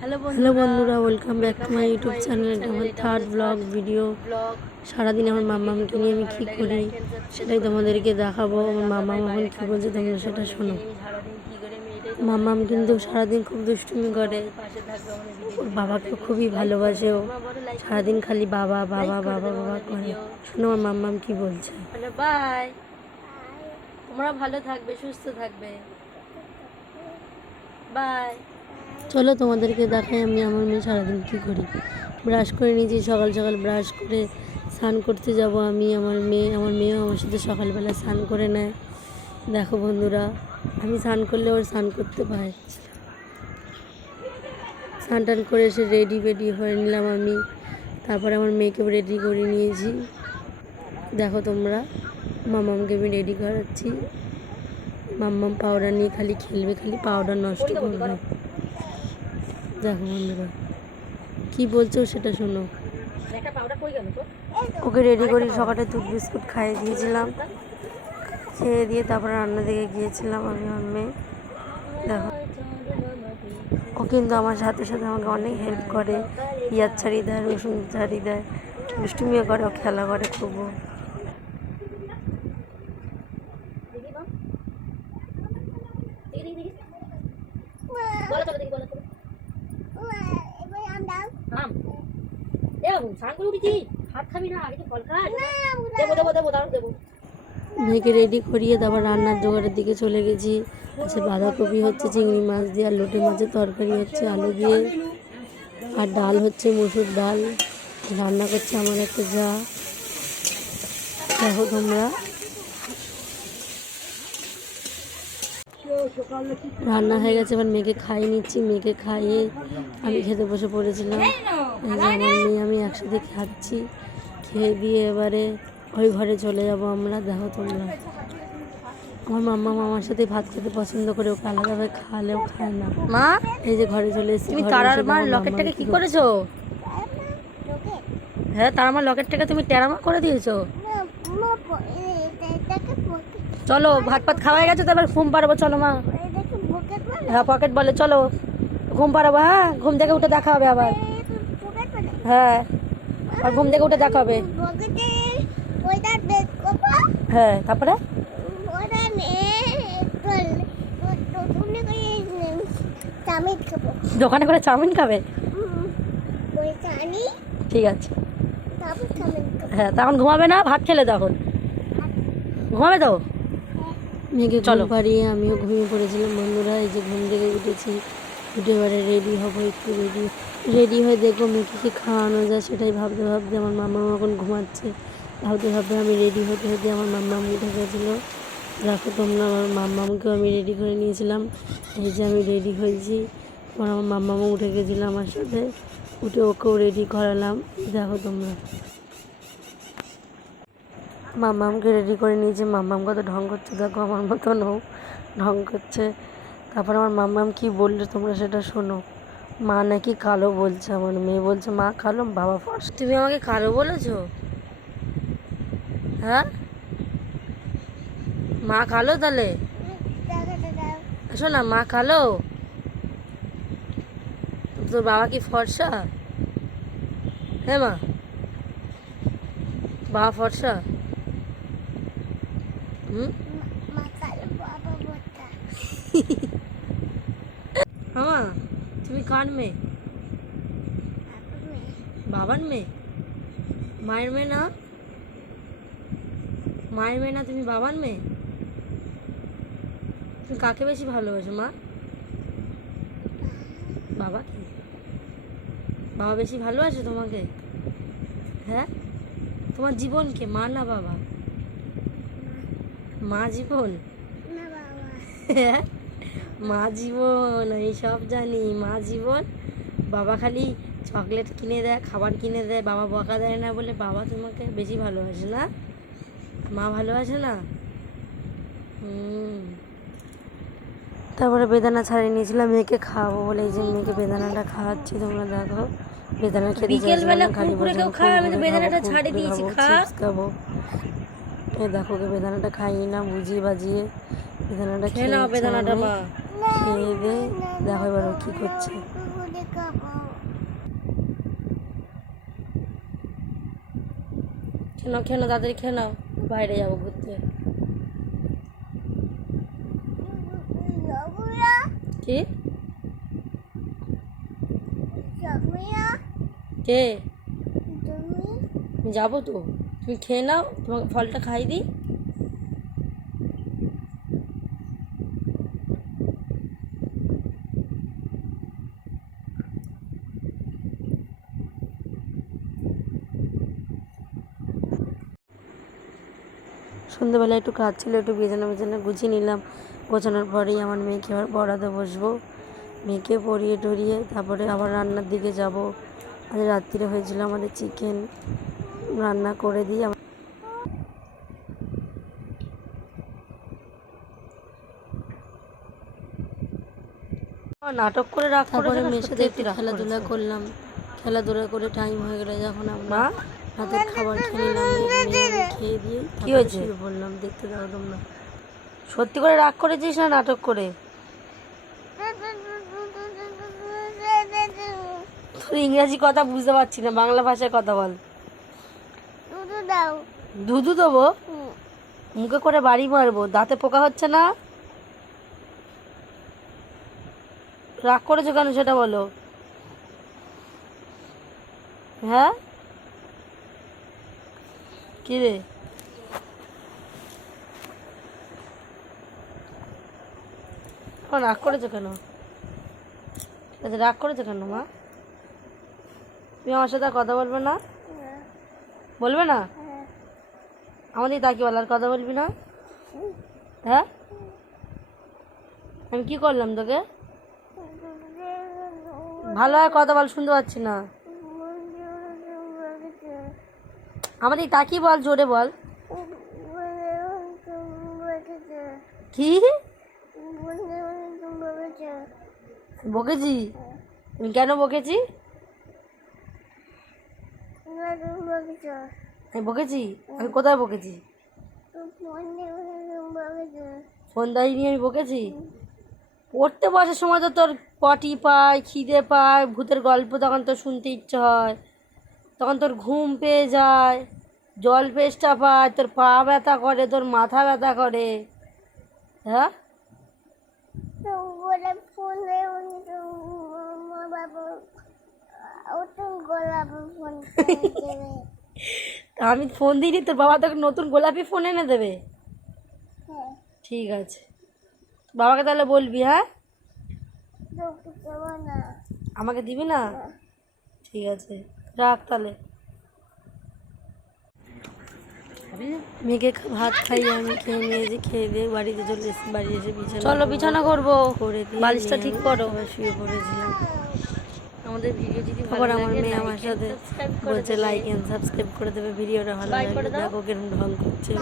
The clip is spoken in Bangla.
হ্যালো হ্যালো বন্ধুরা welcome back to my YouTube channel এটা আমার থার্ড ব্লগ ভিডিও সারাদিন আমার মামামকে নিয়ে আমি কী করি সেটাই তোমাদেরকে দেখাবো। আমার মামা এখন কী বলছে তোমরা সেটা শোনো। মামাম কিন্তু সারাদিন খুব দুষ্টুমি করে। ওর বাবাকে খুবই ভালোবাসে ও। সারাদিন খালি বাবা বাবা বাবা বাবা করে। শোনো আমার মাম্মাম কী বলছে। বাই তোমরা ভালো থাকবে সুস্থ থাকবে। বাই চলো তোমাদেরকে দেখাই আমি, আমার মেয়ে সারাদিন কী করি। ব্রাশ করে নিয়েছি, সকাল সকাল ব্রাশ করে স্নান করতে যাব আমি, আমার মেয়ে, আমার মেয়েও আমার সাথে সকালবেলা স্নান করে নেয়। দেখো বন্ধুরা, আমি স্নান করলে ওর স্নান করতে পায়। স্নান টান করে এসে রেডি ফেডি হয়ে নিলাম আমি। তারপরে আমার মেয়েকেও রেডি করে নিয়েছি। দেখো তোমরা, মামামকে আমি রেডি করাচ্ছি। মাম্মাম পাউডার নিয়ে খালি খেলবে, খালি পাউডার নষ্ট করবে। দেখো বন্ধুরা কি বলছো সেটা শোনো। ওকে রেডি করে সকালে দুধ বিস্কুট খাইয়ে দিয়েছিলাম। খেয়ে দিয়ে তারপরে রান্না দিকে গিয়েছিলাম আমি আমার মেয়ে। দেখো ও কিন্তু আমার সাথে সাথে আমাকে অনেক হেল্প করে। পিঁয়াজ ছাড়িয়ে দেয় রসুন ছাড়িয়ে দেয় দুষ্টুমিও করে ও খেলা করে খুব ও। দেখি বাম দেখি দেখি দেখি বলো চলো দেখি বলো চলো আম এ বাবু স্নান করে উঠেছি হাত খাবি না আগে তো ফল খা দেবো দেবো দেবো দাঁড়াও দেবো মেয়েকে রেডি করিয়ে তারপর রান্নার জোগাড়ের দিকে চলে গেছি। আছে বাঁধাকপি হচ্ছে চিংড়ি মাছ দিয়ে আর লোটে মাছের তরকারি হচ্ছে আলু দিয়ে। আর ডাল হচ্ছে মুসুর ডাল। রান্না করছে আমার একটা যা। দেখো তোমরা রান্না হয়ে গেছে এবার মেয়েকে খাইয়ে নিচ্ছি। মেয়েকে খাইয়ে আমি খেতে বসে পড়েছিলাম। আমার মেয়ে আমি একসাথে খাচ্ছি। খেয়ে দিয়ে এবারে ওই ঘরে চলে যাব আমরা দেখো তোমরা। আমার মাম্মা মামার সাথে ভাত খেতে পছন্দ করে ওকে আলাদাভাবে খাওয়ালেও খায় না। মা? এই যে ঘরে চলে এসেছি তুমি তারার মার লকেটটাকে কি করেছ? হ্যাঁ তারার মার লকেটটাকে তুমি টেরামা করে দিয়েছ? চলো ভাত পাত খাওয়াই গেছো তো এবার ঘুম পারব চলো মা। হ্যাঁ পকেট বলে চলো। ঘুম পারব হ্যাঁ ঘুম থেকে উঠে দেখা হবে আবার। হ্যাঁ। আর ঘুম থেকে উঠে দেখা হবে। হ্যাঁ তারপরে? দোকানে করে চাউমিন খাবে? ঠিক আছে। হ্যাঁ তখন ঘুমাবে না ভাত খেলে তখন। ঘুমাবে তো? মেয়েকে চলো। পারি আমিও ঘুমিয়ে পড়েছিলাম। বন্ধুরা এই যে ঘুম থেকে উঠেছি। উঠে এবারে রেডি হব, একটু রেডি রেডি হয়ে দেখব মেয়েকে কি খাওয়ানো যায়, সেটাই ভাবতে ভাবতে আমার মামা এখন ঘুমাচ্ছে। ভাবতে ভাবতে আমি রেডি হতে হতে আমার মাম্মা উঠে গেছিল। দেখো তোমরা, আমার মাম্মামকেও আমি রেডি করে নিয়েছিলাম। এই যে আমি রেডি হয়েছি। আমার আমার মাম্মামও উঠে গেছিল আমার সাথে। উঠে ওকেও রেডি করালাম। দেখো তোমরা। মামামকে রেডি করে নিয়েছি। মামাম কত ঢং করছে, দেখো আমার মতন ও ঢং করছে। তারপর আমার মামাম কি বলল তোমরা সেটা শোনো। মা নাকি কালো বলছে আমার, মেয়ে বলছে মা কালো, বাবা ফর্স। তুমি আমাকে কালো বলেছ? হ্যাঁ? মা কালো তাহলে? শোনা মা কালো? তোর বাবা কি ফর্সা? হ্যাঁ মা। বাবা ফর্সা? হুম মামা তুমি কার মেয়ে বাবার মেয়ে মায়ের মেয়ে না মায়ের মেয়ে না তুমি বাবার মেয়ে তুমি কাকে বেশি ভালোবাসো মা বাবা কি বাবা বেশি ভালোবাসে তোমাকে হ্যাঁ তোমার জীবনকে মা না বাবা মা জীবন হ্যাঁ মা জীবন এই সব জানি। মা জীবন বাবা খালি চকলেট কিনে দেয় খাবার কিনে দেয় বাবা বকা দেয় না বলে বাবা তোমাকে বেশি ভালোবাসে না? মা ভালোবাসে না? তারপরে বেদানা ছাড়িয়ে নিয়েছিলাম মেয়েকে খাওয়াবো বলে। এই যে মেয়েকে বেদানাটা খাওয়াচ্ছি তোমরা দেখো। বেদানা খেতে কেউ খায়, আমি তো বেদানাটা খাব, ছাড়িয়ে দিয়েছি, খাব, খা। খাব। এই দেখো বেদানাটা খাইয়ে না বুঝিয়ে বাজিয়ে বেদানাটা খেয়ে নাও বেদানাটা মা। খেয়ে দিয়ে দেখো এবার ও কি করছে। খেয়ে নাও খেয়ে নাও তাড়াতাড়ি খেয়ে নাও। বাইরে যাব ঘুরতে। কি? কে? যাব তো। তুমি খেয়ে নাও তোমাকে ফলটা খাই দিই। সন্ধ্যেবেলা একটু কাজ ছিল একটু বিছানা বিছানা গুছিয়ে নিলাম। গোছানোর পরেই আমার মেয়েকে আবার পড়াতে বসবো। মেয়েকে পরিয়ে টরিয়ে তারপরে আবার রান্নার দিকে যাব। আজ রাত্রিরে হয়েছিল আমাদের চিকেন রান্না করে দিই। নাটক করে রাখ তারপরে মেয়ের সাথে একটু খেলাধুলা করলাম। খেলাধুলা করে টাইম হয়ে গেলে যখন আমরা রাতের খাবার খেয়ে নিলাম খেয়ে দিয়ে কি হয়েছে? বললাম দেখতে দাও তোমরা সত্যি করে রাগ করেছিস না নাটক করে? ইংরেজি কথা বুঝতে পারছি না বাংলা ভাষায় কথা বল। দুধু দেবো? মুখে করে বাড়ি মারবো দাঁতে পোকা হচ্ছে না? রাগ করেছ কেন সেটা বলো। হ্যাঁ? কি রে? ও, রাগ করেছ কেন? আচ্ছা রাগ করেছ কেন মা? তুমি আমার সাথে কথা বলবে না? বলবে না? আমাদের তাকে বলার কথা বলবি না? হ্যাঁ? আমি কি করলাম তোকে? ভালো কথা বল শুনতে পাচ্ছি না। আমাদের তাকি বল, জোরে বল। কি? বকেছি? আমি কেন বকেছি? আমি বকেছি? আমি কোথায় বকেছি? ফোন দাঁড়িয়ে নিয়ে আমি বকেছি? পড়তে বসার সময় তো তোর পটি পায়, খিদে পায়, ভূতের গল্প তখন তোর শুনতে ইচ্ছে হয়। তখন তোর ঘুম পেয়ে যায় জল পেস্টা পায় তোর পা ব্যথা করে তোর মাথা ব্যথা করে। হ্যাঁ? তা আমি ফোন দিইনি তোর বাবা তোকে নতুন গোলাপি ফোন এনে দেবে? ঠিক আছে। বাবাকে তাহলে বলবি হ্যাঁ? আমাকে দিবি না? ঠিক আছে। রাখ তাহলে মেয়েকে ভাত খাইয়ে আমি খেয়ে নিয়েছি খেয়ে দিয়ে বাড়িতে চলে এসেছি বাড়ি এসে বিছানা চলো বিছানা করব। করে দিয়ে বালিশটা ঠিক করো। শুয়ে পড়েছিলাম। আমাদের ভিডিও যদি আবার আমার মেয়ে আমার সাথে বলছে লাইক এন্ড সাবস্ক্রাইব করে দেবে ভিডিওটা ভালো লাগলে দেখো কিরম ঢং করছে।